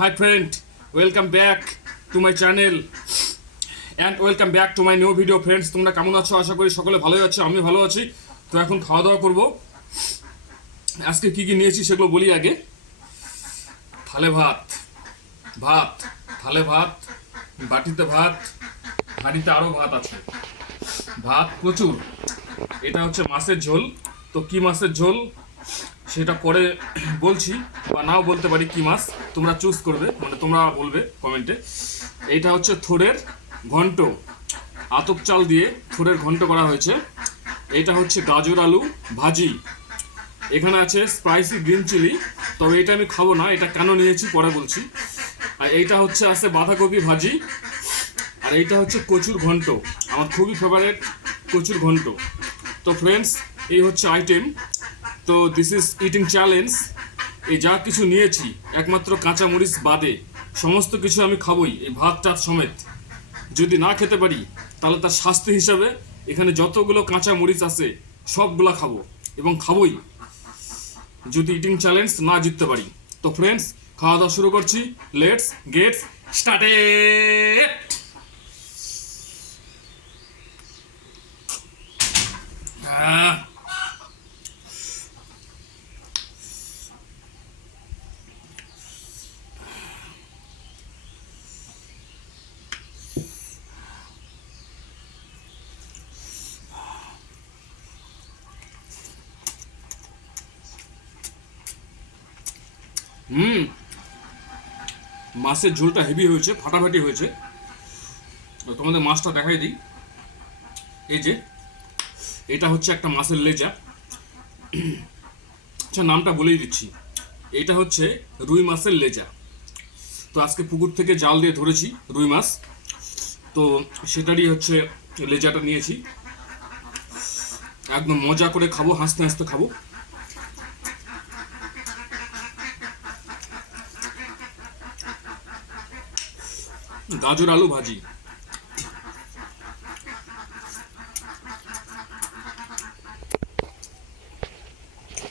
Hi friend welcome back to my channel and welcome back to my new video friends তোমরা কেমন আছো? আশা করি সকলে ভালোই আছো আমি ভালো আছি। তো এখন খাওয়া দাওয়া করব। আজকে কি কি নিয়েছি সেগুলো বলি আগে। থালে ভাত ভাত, থালে ভাত, বাটিতে ভাত হাঁড়িতে আরও ভাত আছে। ভাত প্রচুর। এটা হচ্ছে মাছের ঝোল। তো কি মাছের ঝোল? সেটা পরে বলছি বা নাও বলতে পারি কি মাছ। তোমরা চুজ করবে মানে তোমরা বলবে কমেন্টে এইটা হচ্ছে থোরের ঘন্ট। আতপ চাল দিয়ে থোরের ঘন্ট করা হয়েছে। এটা হচ্ছে গাজর আলু ভাজি। এখানে আছে স্পাইসি গ্রিন চিলি তবে এটা আমি খাব না, এটা কেন নিয়েছি পরে বলছি। আর এইটা হচ্ছে আছে বাঁধাকপি ভাজি। আর এইটা হচ্ছে কচুর ঘন্ট। আমার খুবই ফেভারেট কচুর ঘন্ট। তো ফ্রেন্ডস এই হচ্ছে আইটেম তো দিস ইজ ইটিং চ্যালেঞ্জ এই যা কিছু নিয়েছি, একমাত্র কাঁচা মরিচ বাদে সমস্ত কিছু আমি খাবই, এই ভাত টাত সমেত। যদি না খেতে পারি, তাহলে তার স্বাস্থ্য হিসাবে এখানে যতগুলো কাঁচা মরিচ আছে, সবগুলো খাব এবং খাবই। যদি ইটিং চ্যালেঞ্জ না জিততে পারি। তো ফ্রেন্ডস খাওয়া দাওয়া শুরু করছি। Let's gets started hmm. মাছের ঝোলটা হেভি হয়েছে ফাটাফাটি হয়েছে। তোমাদের মাছটা দেখাই দিই। এই যে এটা হচ্ছে একটা মাছের লেজা আচ্ছা নামটা বলেই দিচ্ছি। এটা হচ্ছে রুই মাছের লেজা তো আজকে পুকুর থেকে জাল দিয়ে ধরেছি রুই মাছ। তো সেটারই হচ্ছে লেজাটা নিয়েছি। একদম মজা করে খাব, হাসতে হাসতে খাব। গাজর আলু ভাজি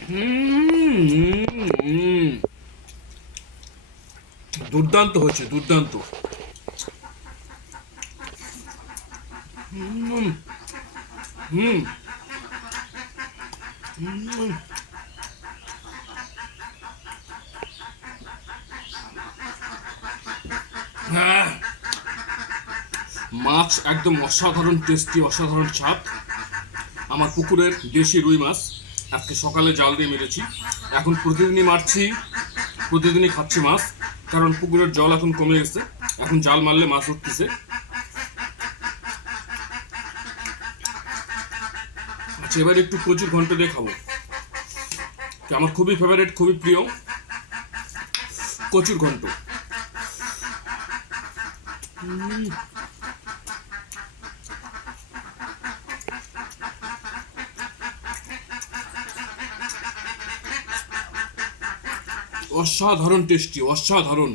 হুম, হুম, হুম। দুর্দান্ত হচ্ছে দুর্দান্ত। হুম। আহ মাছ একদম অসাধারণ টেস্টি অসাধারণ স্বাদ। আমার পুকুরের দেশি রুই মাছ, আজকে সকালে জাল দিয়ে মেরেছি। এখন প্রতিদিনই মারছি, প্রতিদিনই খাচ্ছি মাছ। কারণ পুকুরের জল এখন কমে গেছে। এখন জাল মারলে মাছ উঠতেছে। আচ্ছা এবার একটু প্রচুর ঘন্ট দিয়ে খাব। আমার খুবই ফেভারিট খুবই প্রিয় কচুর ঘন্ট। অসাধারণ টেস্টি অসাধারণ।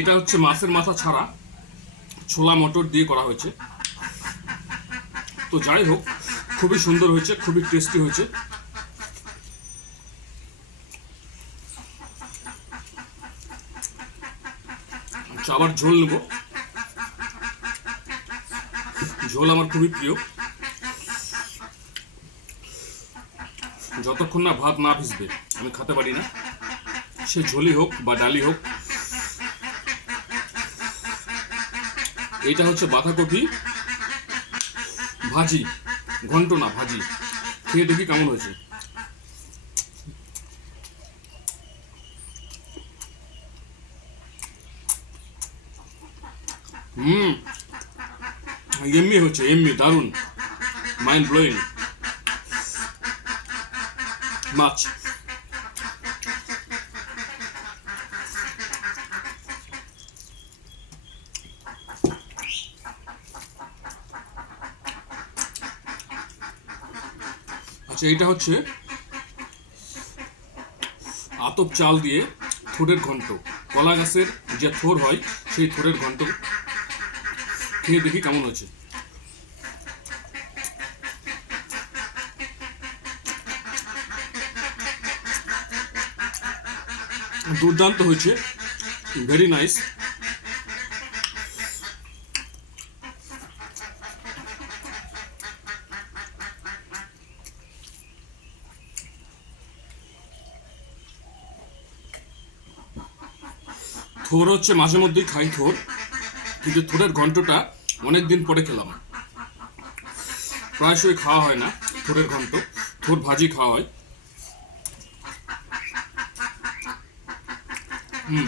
এটা হচ্ছে মাছের মাথা ছাড়া ছোলা মটর দিয়ে করা হয়েছে তো যাই হোক খুবই সুন্দর হয়েছে খুবই টেস্টি হয়েছে। আচ্ছা, আবার ঝোল নেব। ঝোল আমার খুবই প্রিয়। যতক্ষণ না ভাত না ভিজবে আমি খেতে পারি না। সে ঝোলই হোক বা ডালি হোক। এইটা হচ্ছে বাঁধাকপি ভাজি। ঘন্ট না, ভাজি। খেয়ে দেখি কেমন হয়েছে। হুম। এমনি হচ্ছে, এমনি দারুণ মাইন্ড ব্লোয়িং মাছ। আচ্ছা এইটা হচ্ছে আতপ চাল দিয়ে থোড়ের ঘন্ট। কলা গাছের যে থোর হয়, সেই থোড়ের ঘন্ট খেয়ে দেখি কেমন হচ্ছে দুর্দান্ত হয়েছে। ভেরি নাইস থোর হচ্ছে মাঝে মধ্যেই খাই থোর, কিন্তু থোরের ঘন্টটা অনেক দিন পরে খেলাম। প্রায়শই খাওয়া হয় না থোরের ঘন্ট থোর ভাজি খাওয়া হয়। হুম।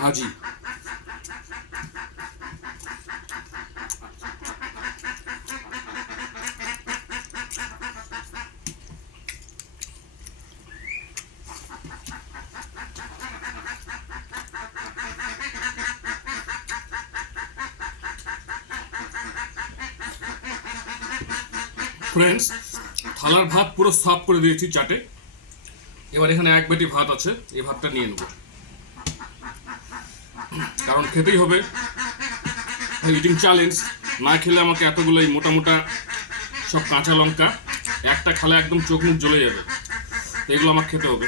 ভাজি। ফ্রেন্ডস থালার ভাত পুরো সাফ করে দিয়েছি চাটে। এবার এখানে এক বাটি ভাত আছে, এই ভাতটা নিয়ে নেব। কারণ খেতেই হবে। ইটিং চ্যালেঞ্জ না খেলে আমাকে এতগুলো এই মোটা মোটা সব কাঁচা লঙ্কা, একটা খালে একদম চোখ মুখ জ্বলে যাবে। এগুলো আমার খেতে হবে।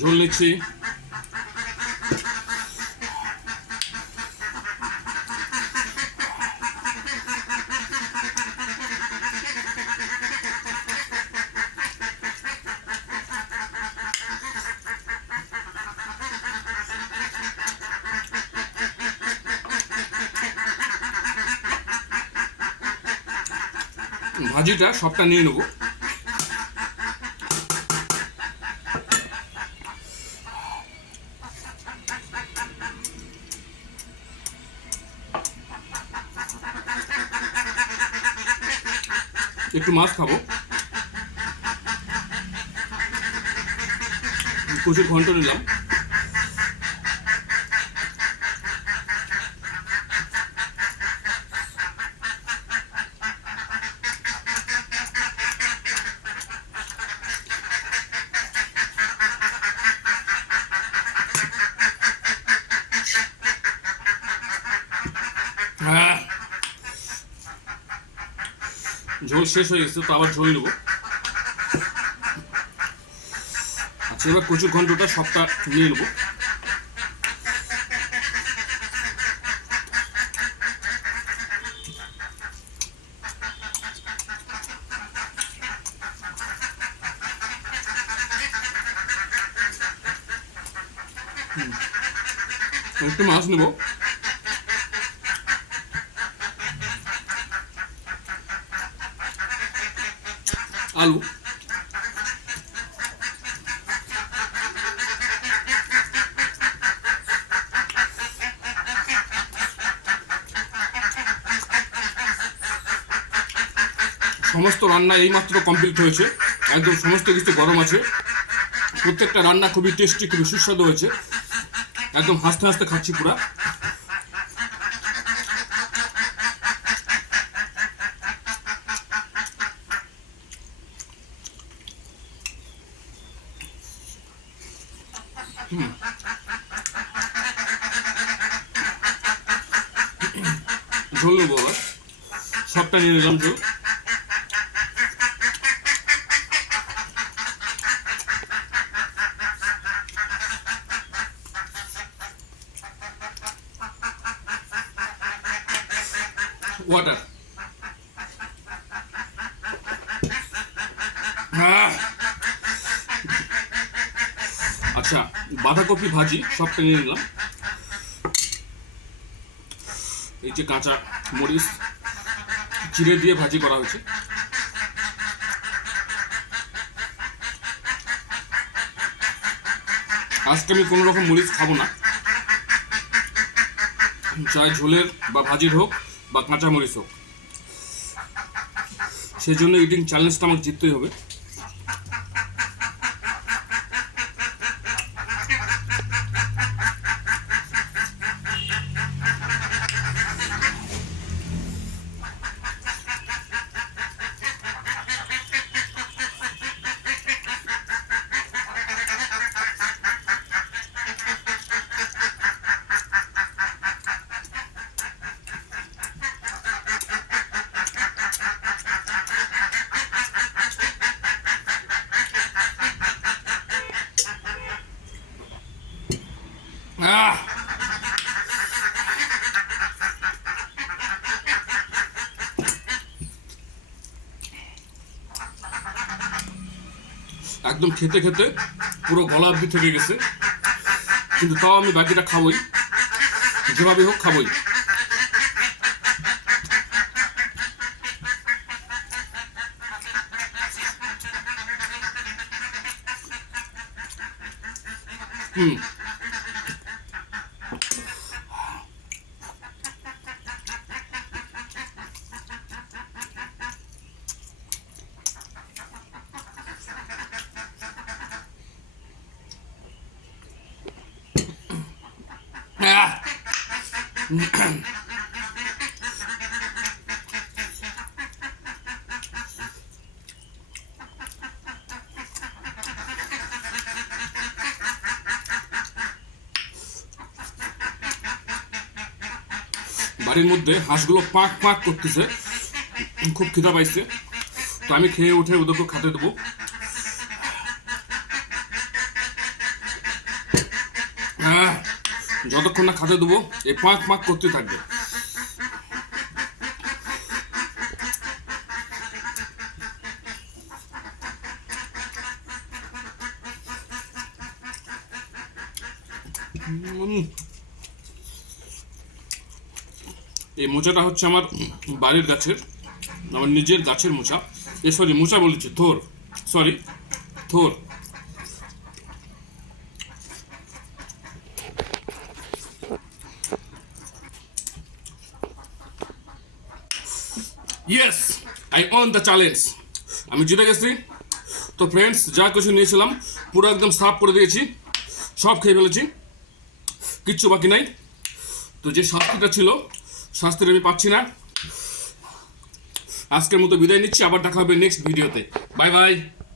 ঝোল নিচ্ছি। ভাজিটা সবটা নিয়ে নেব। একটু মাছ খাব। কচুর ঘন্ট নিলাম। ঝোল শেষ হয়ে গেছে, তো আবার ঝোল নেব। আচ্ছা এবার কচুর ঘন্টটা সবটা নিয়ে নেব। একটু মাছ নেব। আলু সমস্ত রান্না এইমাত্র কমপ্লিট হয়েছে। একদম সমস্ত কিছু গরম আছে। প্রত্যেকটা রান্না খুবই টেস্টি খুবই সুস্বাদু হয়েছে। একদম হাসতে হাসতে খাচ্ছি পুরা। ঝোল নেব সবটা নিয়ে নিলাম ঝোল ওয়াটার আচ্ছা বাঁধাকপি ভাজি সবটা নিয়ে নিলাম। এই যে কাঁচা মরিচ চিড়ে দিয়ে ভাজি করা হয়েছে। আজকে আমি কোনো রকম মরিচ খাব না। চাই ঝোলের বা ভাজির হোক বা কাঁচা মরিচ হোক। সেই জন্য ইটিং চ্যালেঞ্জটা আমাকে জিততেই হবে। একদম খেতে খেতে পুরো গলা অব্দি থেকে গেছে। কিন্তু তাও আমি বাকিটা খাবই। যেভাবে হোক খাবই হুম আহ! বাড়ির মধ্যে হাঁসগুলো পাক পাক করতেছে। খুব খিদা পাইছে। তো আমি খেয়ে উঠে ওদেরকে খাতে দেবো। যতক্ষণ না খাতে দেবো, এই পাক পাক করতে থাকবে। এই মোচাটা হচ্ছে আমার বাড়ির গাছের, আমার নিজের গাছের মোচা। এ সরি মোচা বলেছি, Thor. Sorry Thor. Yes I on the challenge আমি জিতে গেছি। তো ফ্রেন্ডস যা কিছু নিয়েছিলাম, পুরো একদম সাফ করে দিয়েছি। সব খেয়ে ফেলেছি। কিচ্ছু বাকি নাই। তো যে শাস্তিটা ছিল শাস্তিটা আমি পাচ্ছি না। আজকের মতো বিদায় নিচ্ছি। আবার দেখা হবে নেক্সট ভিডিওতে বাই বাই